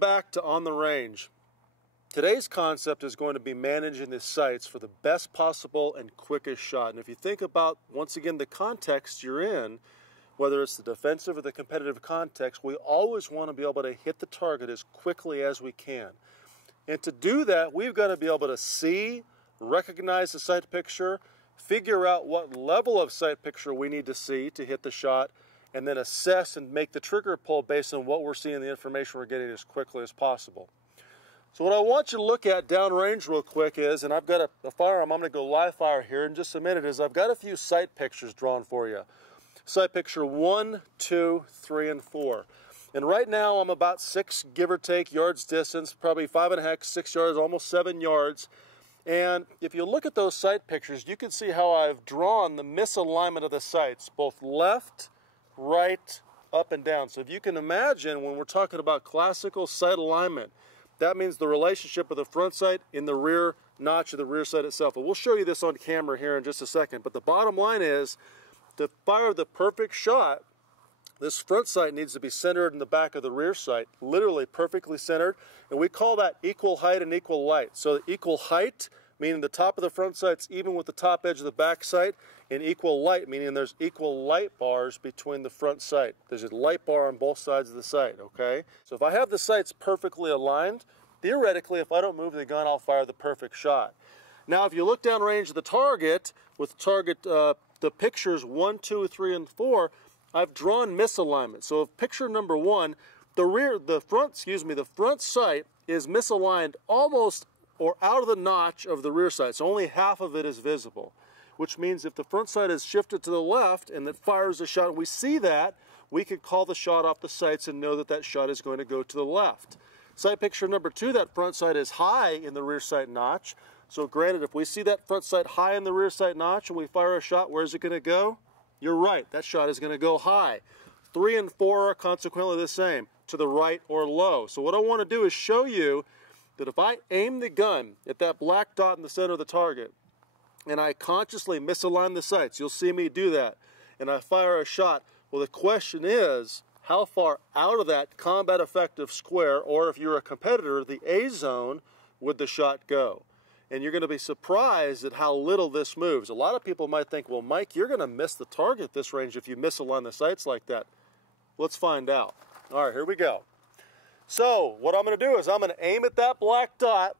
Welcome back to On the Range. Today's concept is going to be managing the sights for the best possible and quickest shot. And if you think about, once again, the context you're in, whether it's the defensive or the competitive context, we always want to be able to hit the target as quickly as we can. And to do that, we've got to be able to see, recognize the sight picture, figure out what level of sight picture we need to see to hit the shot, and then assess and make the trigger pull based on what we're seeing, the information we're getting as quickly as possible. So what I want you to look at downrange real quick is, and I've got a firearm, I'm going to go live fire here in just a minute, is I've got a few sight pictures drawn for you. Sight picture 1, 2, 3, and 4. And right now I'm about 6, give or take, yards distance, probably 5.5, 6 yards, almost 7 yards. And if you look at those sight pictures, you can see how I've drawn the misalignment of the sights, both left, right, up, and down. So if you can imagine, when we're talking about classical sight alignment, that means the relationship of the front sight in the rear notch of the rear sight itself. And we'll show you this on camera here in just a second. But the bottom line is, to fire the perfect shot, this front sight needs to be centered in the back of the rear sight, literally perfectly centered. And we call that equal height and equal light. So the equal height, meaning the top of the front sight's even with the top edge of the back sight, and equal light, meaning there's equal light bars between the front sight. There's a light bar on both sides of the sight, okay? So if I have the sights perfectly aligned, theoretically, if I don't move the gun, I'll fire the perfect shot. Now, if you look down range of the target, with the pictures 1, 2, 3, and 4, I've drawn misalignment. So if picture number 1, the front sight is misaligned almost or out of the notch of the rear sight. So only half of it is visible, which means if the front sight is shifted to the left and it fires a shot, and we see that, we can call the shot off the sights and know that that shot is going to go to the left. Sight picture number 2, that front sight is high in the rear sight notch. So granted, if we see that front sight high in the rear sight notch and we fire a shot, where's it going to go? You're right, that shot is going to go high. 3 and 4 are consequently the same, to the right or low. So what I want to do is show you that if I aim the gun at that black dot in the center of the target and I consciously misalign the sights, you'll see me do that, and I fire a shot, well, the question is, how far out of that combat effective square, or if you're a competitor, the A zone, would the shot go? And you're going to be surprised at how little this moves. A lot of people might think, well, Mike, you're going to miss the target at this range if you misalign the sights like that. Let's find out. All right, here we go. So what I'm going to do is I'm going to aim at that black dot.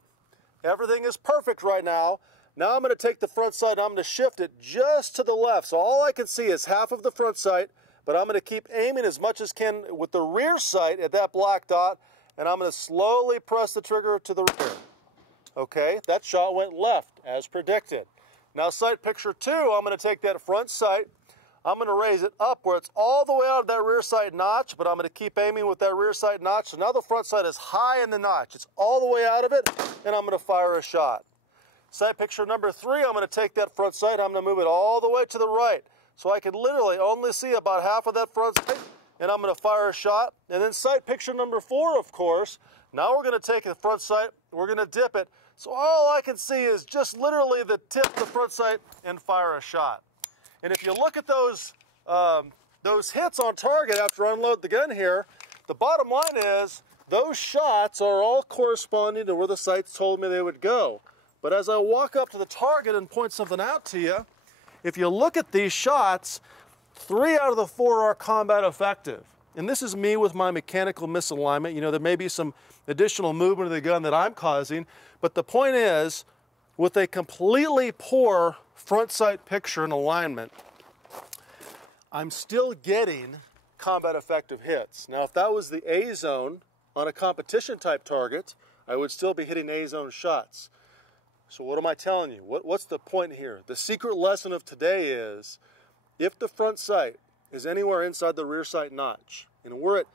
Everything is perfect right now. Now I'm going to take the front sight and I'm going to shift it just to the left. So all I can see is half of the front sight, but I'm going to keep aiming as much as can with the rear sight at that black dot, and I'm going to slowly press the trigger to the rear. Okay, that shot went left as predicted. Now sight picture 2, I'm going to take that front sight, I'm going to raise it up where it's all the way out of that rear sight notch, but I'm going to keep aiming with that rear sight notch. So now the front sight is high in the notch. It's all the way out of it, and I'm going to fire a shot. Sight picture number 3, I'm going to take that front sight, I'm going to move it all the way to the right. So I can literally only see about half of that front sight, and I'm going to fire a shot. And then sight picture number 4, of course, now we're going to take the front sight, we're going to dip it. So all I can see is just literally the tip of the front sight and fire a shot. And if you look at those hits on target after I unload the gun here, the bottom line is those shots are all corresponding to where the sights told me they would go. But as I walk up to the target and point something out to you, if you look at these shots, 3 out of the 4 are combat effective. And this is me with my mechanical misalignment. You know, there may be some additional movement of the gun that I'm causing, but the point is, with a completely poor front sight picture and alignment, I'm still getting combat effective hits. Now, if that was the A zone on a competition type target, I would still be hitting A zone shots. So what am I telling you? What's the point here? The secret lesson of today is, if the front sight is anywhere inside the rear sight notch, and we're at,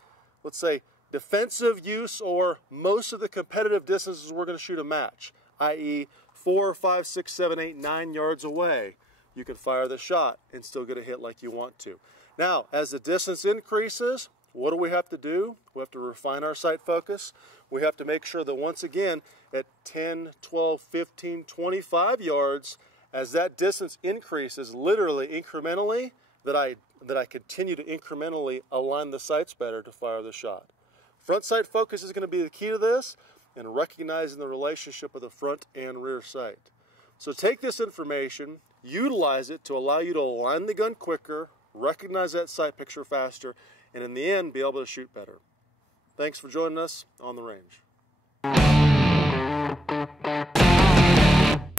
let's say, defensive use or most of the competitive distances we're going to shoot a match, i.e. 4, 5, 6, 7, 8, 9 yards away, you can fire the shot and still get a hit like you want to. Now, as the distance increases, what do we have to do? We have to refine our sight focus. We have to make sure that once again, at 10, 12, 15, 25 yards, as that distance increases literally incrementally, that I continue to incrementally align the sights better to fire the shot. Front sight focus is going to be the key to this, and recognizing the relationship of the front and rear sight. So take this information, utilize it to allow you to align the gun quicker, recognize that sight picture faster, and in the end, be able to shoot better. Thanks for joining us on the range.